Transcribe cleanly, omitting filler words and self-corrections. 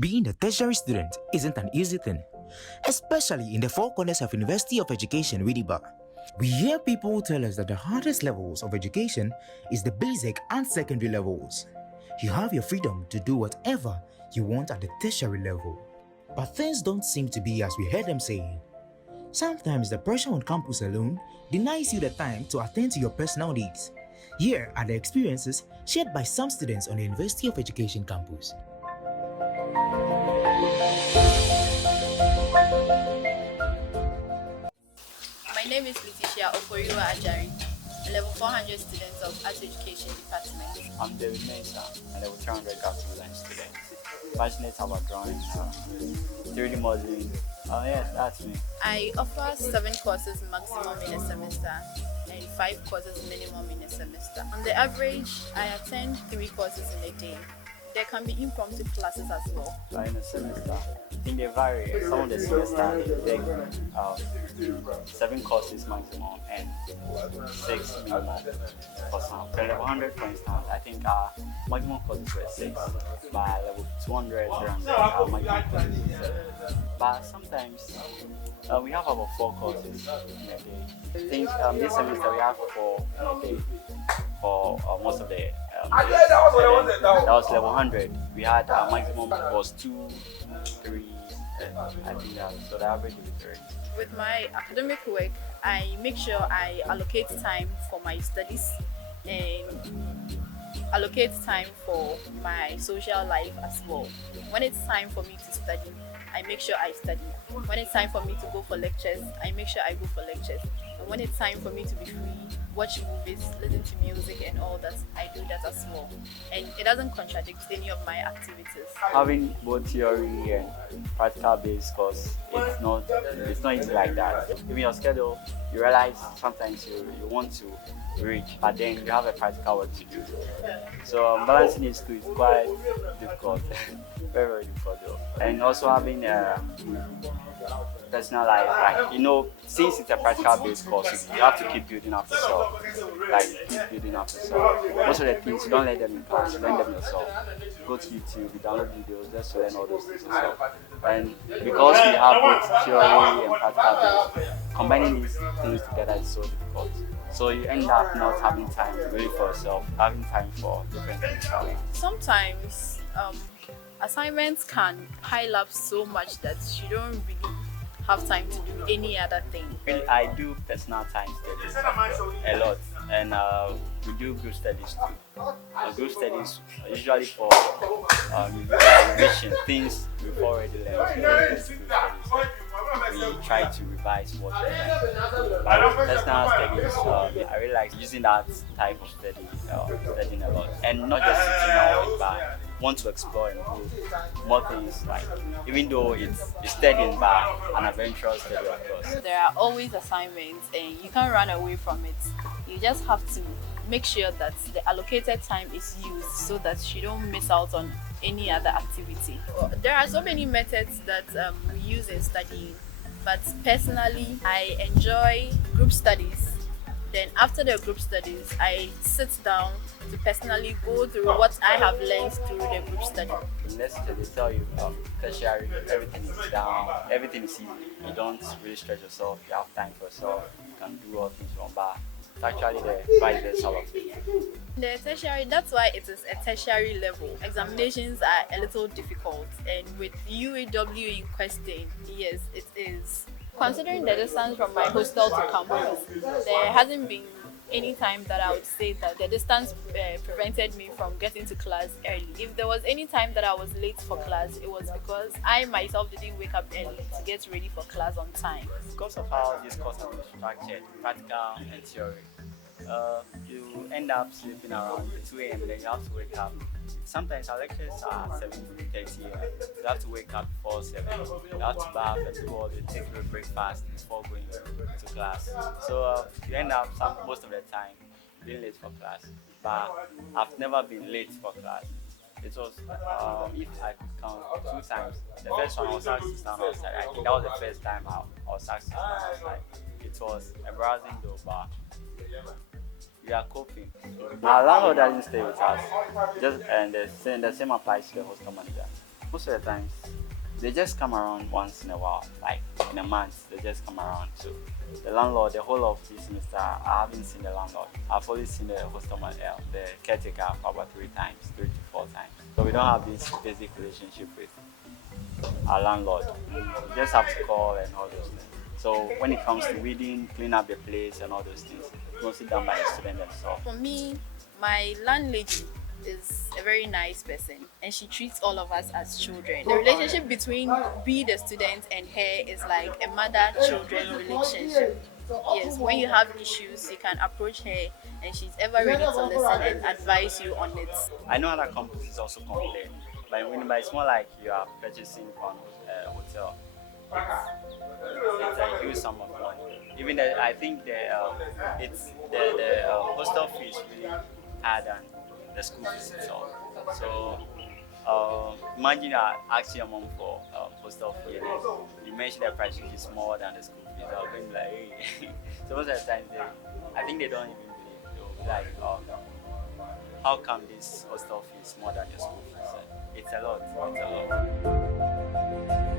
Being a tertiary student isn't an easy thing, especially in the four corners of University of Education, Winneba. We hear people tell us that the hardest levels of education is the basic and secondary levels. You have your freedom to do whatever you want at the tertiary level. But things don't seem to be as we heard them saying. Sometimes the pressure on campus alone denies you the time to attend to your personal needs. Here are the experiences shared by some students on the University of Education campus. My name is Letitia Okoriwa Ajari, a level 400 student of Art Education Department. I'm David Mesa, a level 300 graphic design student. Passionate about drawing, 3D modeling. Oh yeah, that's me. I offer 7 courses maximum in a semester and 5 courses minimum in a semester. On the average, I attend 3 courses in a day. There can be impromptu classes as well. In a semester, I think they vary. Some of the semesters they take 7 courses maximum and 6 minimum for some. For level 100, for instance, I think our maximum courses were 6. By level 200, 300, our maximum courses were 7. But sometimes we have about 4 courses in a day. I think this semester we have 4 in a day for most of the days. That was level 100. We had our maximum was 2, 3, and I think that, so the average is 3. With my academic work, I make sure I allocate time for my studies and allocate time for my social life as well. When it's time for me to study, I make sure I study. When it's time for me to go for lectures, I make sure I go for lectures. And when it's time for me to be free, watch movies, listen to music and all that, I do that as well. And it doesn't contradict any of my activities. Having both theory and practical based course, it's not easy like that. In your schedule, you realize sometimes you want to reach, but then you have a practical work to do. So balancing these two is quite difficult, very, very difficult though. And also having personal life, like since it's a practical based course, you have to keep building up yourself. Most of the things you don't learn them in class, you learn them yourself. Go to YouTube, you download videos just to learn all those things yourself. And because we have both theory and practical based, combining these things together is so difficult. So you end up not having time really for yourself, having time for different things. Sometimes assignments can pile up so much that you don't really have time to do any other thing. Really, I do personal time studies a lot, and we do group studies too. Group studies are usually for revision, things we've already learned. We try to revise what we learned. But personal studies, I really like using that type of studying a lot, and not just sitting down, but want to explore and do more things, like even though it's studying but an adventurous study, of course. There are always assignments and you can't run away from it. You just have to make sure that the allocated time is used so that you don't miss out on any other activity. There are so many methods that we use in studying, but personally I enjoy group studies. Then after the group studies, I sit down to personally go through what I have learned through the group study. Let's they tell you tertiary, everything is down, everything is easy. You don't really stretch yourself, you have time for yourself, you can do all things from bar. It's actually the vice versa of it. The tertiary, that's why it is a tertiary level. Examinations are a little difficult, and with UAW in question, yes, it is. Considering the distance from my hostel to campus, there hasn't been any time that I would say that the distance prevented me from getting to class early. If there was any time that I was late for class, it was because I myself didn't wake up early to get ready for class on time. Because of how this course has been structured, practical and theory, you end up sleeping around 2 a.m. and then you have to wake up. Sometimes our lectures are 7:30 a.m. You have to wake up before 7. You have to bath and do all the take your breakfast before going to class. So you end up most of the time being late for class. But I've never been late for class. It was, if I could count, 2 times. The first one I was asked to stand outside. I think that was the first time I was asked to stand outside. It was embarrassing though, but we are coping. Our landlord doesn't stay with us, and the same applies to the hostel manager. Most of the times, they just come around once in a while, like in a month, they just come around. So the landlord, the whole of this semester, I haven't seen the landlord. I've only seen the hostel, the caretaker for about 3 times, 3 to 4 times. So we don't have this basic relationship with our landlord. We just have to call and all those things. So when it comes to weeding, clean up the place and all those things, it's mostly done by the student themselves. For me, my landlady is a very nice person and she treats all of us as children. The relationship between we the students and her is like a mother-children relationship. Yes, when you have issues, you can approach her and she's ever ready to listen and advise you on it. I know other companies also complain, but it's more like you are purchasing from a hotel. It's a huge sum of money. Even I think the hostel fee is really higher than the school fees itself. So imagine you are asking your mom for hostel fee and you mention the price which is more than the school fees. I'll be like, hey. So most of the time I think they don't even believe. They'll be like, oh, how come this hostel fee is more than your school fees? It's a lot. It's a lot.